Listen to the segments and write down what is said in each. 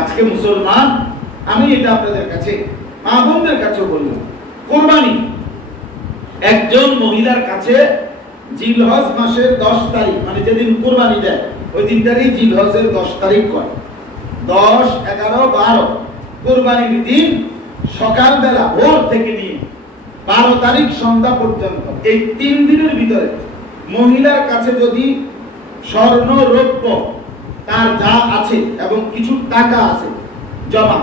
আজকে মুসলমান, আমি এটা আপনাদের কাছে মা বোনদের কাছে বললাম, কুরবানি একজন মহিলার কাছে জিলহজ মাসের 10 তারিখ, মানে যেদিন কুরবানি দেয় ওই দিনটারই জিলহজের 10 তারিখ করে। 10, 11, 12 কুরবানির দিন সকালবেলা ভোর থেকে নিয়ে 12 তারিখ সন্ধ্যা পর্যন্ত এই 3 দিনের ভিতরে মহিলার কাছে যদি স্বর্ণ রৌপ্য তার যা আছে এবং কিছু টাকা আছে জমা,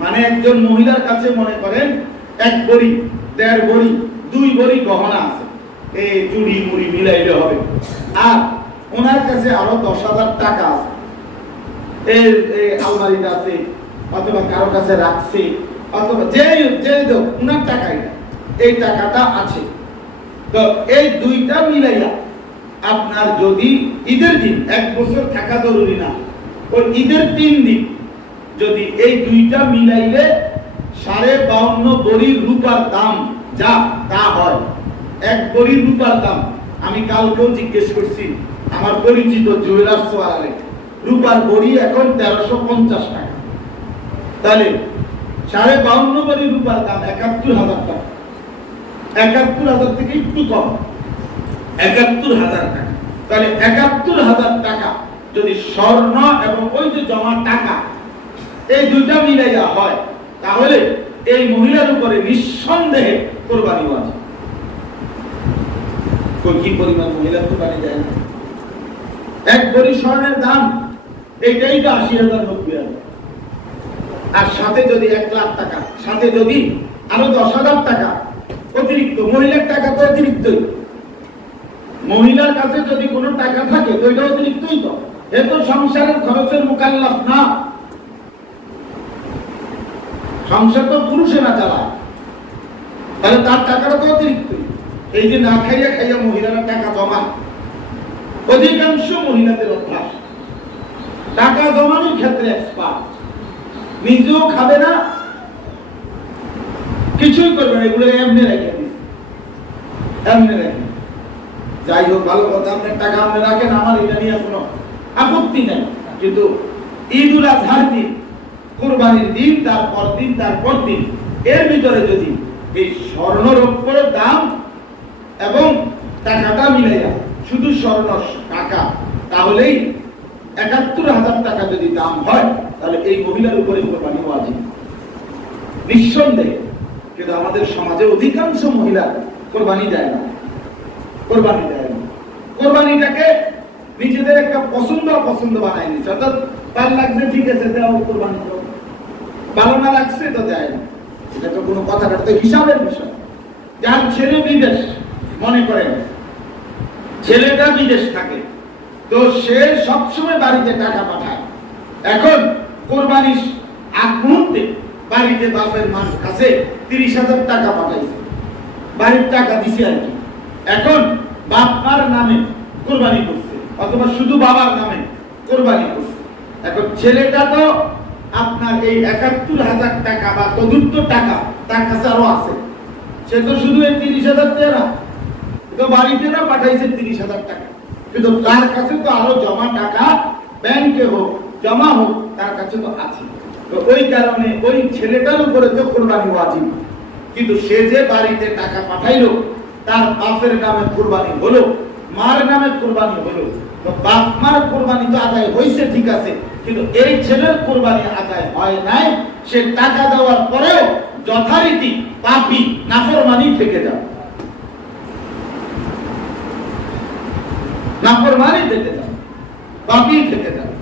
মানে একজন মহিলার কাছে মনে করেন 1 ভরি, 1.5 ভরি, 2 ভরি গহনা আছে, এই চুড়ি মুড়ি মিলাইলে হবে, আর ওনার কাছে আরো 10,000 টাকা আছে, এই আলমারিতে আছে অথবা কারো কাছে রাখছে, অথবা যে ওনার টাকাই এই টাকাটা আছে, তো এই দুইটা মিলাইয়া আপনার যদি ঈদের দিন 1 বছর থাকা জরুরি না, ওই ঈদের 3 দিন যদি এই দুইটা মিলাইলে 52.5 ভরি রূপার দাম যা তা হয়। 1 ভরি রূপার দাম, আমি কালকেও জিজ্ঞেস করছি আমার পরিচিত জুয়েলার্স ওয়ালে, রূপার ভরি এখন 1350 টাকা, তাহলে 52.5 ভরি রূপার দাম 71,000 টাকা, 71,000 থেকে একটু কম, 71,000 টাকা। তাহলে 71,000 টাকা যদি স্বর্ণ এবং ওই যে জমা টাকা এই দুইটা মিলাইয়া হয়, তাহলে এই মহিলার উপরে নিঃসন্দেহে কুরবানি ওয়াজিব। কি পরিমাণ মহিলা কুরবানি দেয় না? 1 ভরি স্বর্ণের দাম এইটাই তো 80,000, 90,000, আর সাথে যদি 1 লাখ টাকা, সাথে যদি আরো 10,000 টাকা অতিরিক্ত, মহিলার টাকা তো অতিরিক্তই, মহিলার কাছে যদি কোনো টাকা থাকে তো এটা অতিরিক্তই, তো এ তো সংসারের খরচের মুকাল্লাফ না, সংসার তো পুরুষেরা চালায়, তাহলে তার টাকাটা তো অতিরিক্ত। এই যে না খাইয়া খাইয়া মহিলারা টাকা জমা, অধিকাংশ মহিলাদের অভ্যাস টাকা জমানোর ক্ষেত্রে এক্সপার্ট, নিজেও খাবে না, কিছুই করবে না, এগুলো এমনি রেখে দিচ্ছে, এমনি রেখে। যাই হোক, ভালো কথা, আপনার টাকা আপনি রাখেন, আমার এটা নিয়ে কোনো আপত্তি নেই, কিন্তু ঈদুল আজহার দিন, কুরবানির দিন, তারপর দিন, তারপর দিন, এর ভিতরে যদি এই স্বর্ণ রৌপ্যের দাম এবং টাকাটা মিলাইয়া শুধু স্বর্ণ টাকা, তাহলেই 71,000 টাকা যদি দাম হয়, তাহলে এই মহিলার উপরে কুরবানি ওয়াজিব নিঃসন্দেহে। কিন্তু আমাদের সমাজে অধিকাংশ মহিলা কুরবানি দেয় না, কুরবানি দেয় না, কুরবানিটাকে নিজেদের একটা পছন্দ বানায় নিচ্ছে, অর্থাৎ তার লাগবে ঠিক আছে দেওয়া, কুরবানি দাও, ভালো না লাগছে তো দেয় না, এটা তো কোনো কথা না, তো হিসাবের বিষয়। যার ছেলে বিদেশ, মনে করেন ছেলেটা বিদেশ থাকে, তো সে সবসময় বাড়িতে টাকা পাঠায়, এখন কুরবানির আগ মুহূর্তে বাড়িতে বাপের মার কাছে 30,000 টাকা পাঠাইছে, বাড়ির টাকা দিছে আর কি, এখন বাপ মার নামে কুরবানি করছে অথবা শুধু বাবার নামে কুরবানি করছে, এখন ছেলেটা তো আপনার এই 71,000 টাকা বা তদুর্ত টাকা তার কাছে আরো আছে, সে তো শুধু এই 30,000 দেয় না, তো বাড়িতে না পাঠাইছে 30,000 টাকা, কিন্তু তার কাছে তো আরো জমা টাকা, ব্যাংকে হোক জমা হোক, তার কাছে তো আছে, তো ওই কারণে ওই ছেলেটার উপরে তো কুরবানি ওয়াজিব। কিন্তু সে যে বাড়িতে টাকা পাঠাইলো, তার বাপের নামে কুরবানি হলো, মার নামে কুরবানি হলো, তো বাপ মার কুরবানি তো আদায় হয়েছে ঠিক আছে, কিন্তু এই ছেলের কুরবানি আদায় হয় নাই, সে টাকা দেওয়ার পরেও যথারীতি পাপী নাফরমানি থেকে যাবে, নাফরমানি থেকে যাবে, পাপী থেকে যাবে,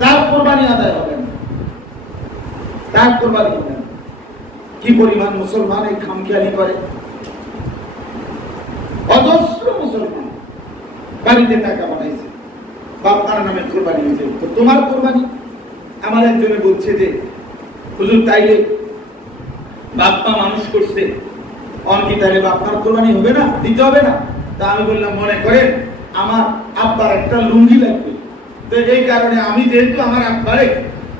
তার কুরবানি আদায় হবে না, তার কুরবানি হবে না। কি পরিমাণ মুসলমান এই খামখেয়ালি করে, অজস্র মুসলমান বাড়িতে টাকা পাঠাইছে, বাপমার নামে কুরবানি হয়েছে, তো তোমার কুরবানি। আমার একজনে বলছে যে হুজুর তাইলে বাপমা মানুষ করছে, অনেকে তাইলে বাপমার কুরবানি হবে না, দিতে হবে না? তা আমি বললাম, মনে করেন আমার আব্বার একটা লুঙ্গি লাগবে, তো এই কারণে আমি যেহেতু আমার আব্বারে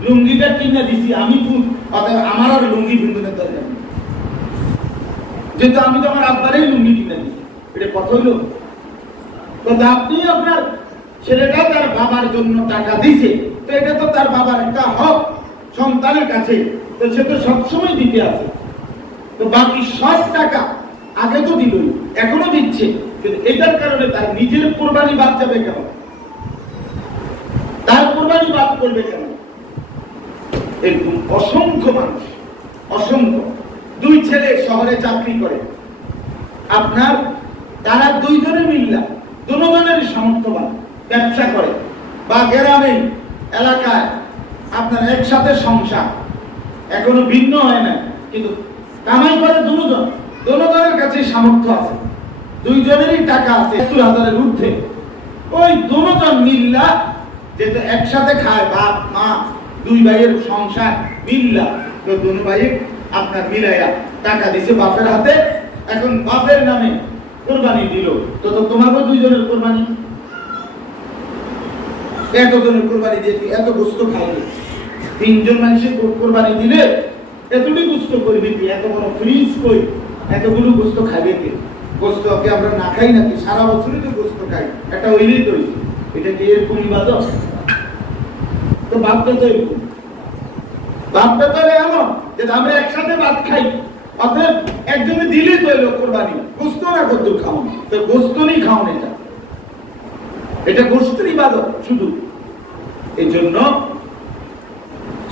লুঙ্গিটা কিনে দিছি, আমি আমার আর লুঙ্গি বিন্দুনের দরকার নেই, যেহেতু আমি তো আমার আব্বারেই লুঙ্গি কিনে দিছি, এটা কথা হইল? তো আপনি আপনার ছেলেটা তার বাবার জন্য টাকা দিছে, তো এটা তো তার বাবার একটা হক, সন্তানের কাছে, তো সে তো সবসময় দিতে আছে। তো বাকি সব টাকা আগে তো দিলই, এখনো দিচ্ছে, কিন্তু এটার কারণে তার নিজের কোরবানি বাদ যাবে কেন? তার কোরবানি বাদ করবে কেন? এরকম অসংখ্য মানুষ, অসংখ্য। দুই ছেলে শহরে চাকরি করে, আপনার তারা দুইজনে মিল্লা, দুজনের সামর্থ্যবান, ব্যবসা করে, বা গ্রামে এলাকায় আপনার একসাথে সংসার, এখনো ভিন্ন হয় না, কিন্তু কামাই করে দুজনের কাছে সামর্থ্য আছে, দুইজনেরই টাকা আছে 70,000-এর ঊর্ধ্বে। ওই দুজন মিল্লা যেটা একসাথে খায়, বাপ মা দুই ভাইয়ের সংসার মিল্লা, তো দুই ভাই আপনার মিলাইয়া টাকা দিছে বাপের হাতে, এখন বাপের নামে কোরবানি দিল, তো তোমাকে দুইজনের কোরবানি, এতজনের কোরবানি দিয়ে এত গোস্ত খাইবে, তিনজন মানুষের কোরবানি দিলে এতটি গোস্ত করবে কি? এত বড় ফ্রিজ কই, এতগুলো গোস্ত খাইবে কি? গোস্তকে আমরা না খাই নাকি? সারা বছরই তো গোস্ত খাই, একটা ওইলেই তো, এটা কি এরকম ইবাদত? তো ভাবতে তো এরকম, ভাবতে তো এমন যে আমরা একসাথে ভাত খাই, অতএব একজনে দিলে তো এলো কোরবানি, গোস্ত না কত খাও, তো গোস্ত নেই খাও না, এটা গোস্তের ইবাদত শুধু। এই জন্য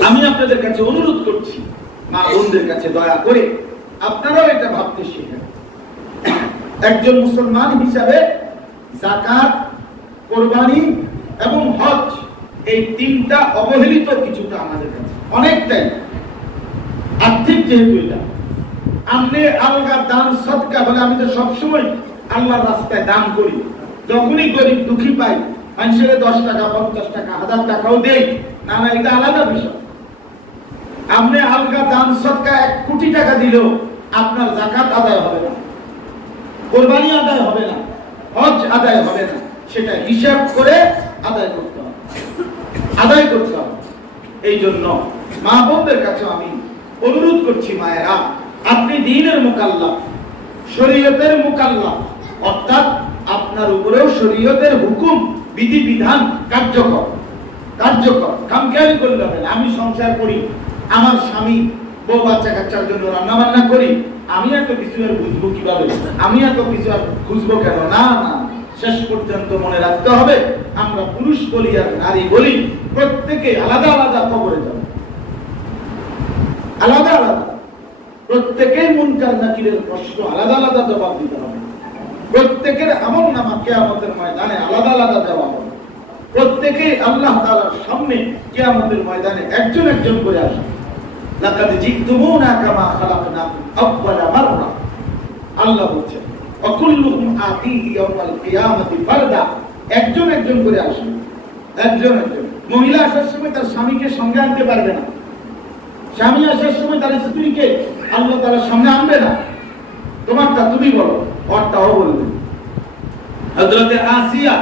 আমি আপনাদের কাছে অনুরোধ করছি, মা বোনদের কাছে দয়া করে আপনারাও এটা ভাবতে শিখেন। একজন মুসলমান হিসাবে যাকাত, কোরবানি এবং হজ, এই তিনটা অবহেলিত কিছুটা আমাদের কাছে, অনেকটাই আর্থিক। যেহেতু এটা আপনি আলগা দান সদকা বলে, আমি তো সবসময় আল্লাহর রাস্তায় দান করি, যখনই গরিব দুঃখী পাই মানুষের 10 টাকা 50 টাকা 1000 টাকাও দেই, না না, এটা আলাদা বিষয়। আপনি আলগা দান সদকা 1 কোটি টাকা দিলেও আপনার যাকাত আদায় হবে না, কোরবানি আদায় হবে না, হজ আদায় হবে না, সেটা হিসাব করে আদায় করতে হবে, আদায় করতে হবে। এই জন্য মা বোনদের কাছে আমি অনুরোধ করছি, মায়েরা, আপনি দ্বীনের মুকাল্লাফ, শরীয়তের মুকাল্লাফ, অর্থাৎ আপনার উপরেও শরীয়তের হুকুম বিধি বিধান কার্যকর, খামখেয়ালি করলে হবে না। আমি সংসার করি, আমার স্বামী বউ বাচ্চা কাচ্চার জন্য রান্না বান্না করি, আমি এত কিছু আর বুঝবো কিভাবে, আমি এত কিছু আর খুঁজবো কেন? না না, শেষ পর্যন্ত মনে রাখতে হবে, আমরা পুরুষ বলি আর নারী বলি, প্রত্যেকে আলাদা আলাদা কবরে যাবে, আলাদা আলাদা, প্রত্যেকের মুনকার নাকিরের প্রশ্ন আলাদা আলাদা জবাব দিতে হবে, প্রত্যেকের আমল নামা কিয়ামতের ময়দানে আলাদা আলাদা দেওয়া হবে, প্রত্যেকেই আল্লাহ তাআলার সামনে কিয়ামতের ময়দানে একজন একজন করে আসবে। লাকাদ জিতুমুনা কামা খালাকনাকুম আউয়ালা মাররা, আল্লাহ বলেন, ওয়াকুল্লুহুম আতিহি ইয়াওমাল কিয়ামাতি ফারদা, একজন একজন করে আসবে, একজন একজন। মহিলা আসার সময় তার স্বামীকে সঙ্গে আনতে পারবে না, স্বামী আসার সময় তার স্ত্রীকে আল্লাহ তাআলার সামনে আনবে না, তোমারটা তুমি বলো, ওরটাও বলবে। হযরতে আসিয়া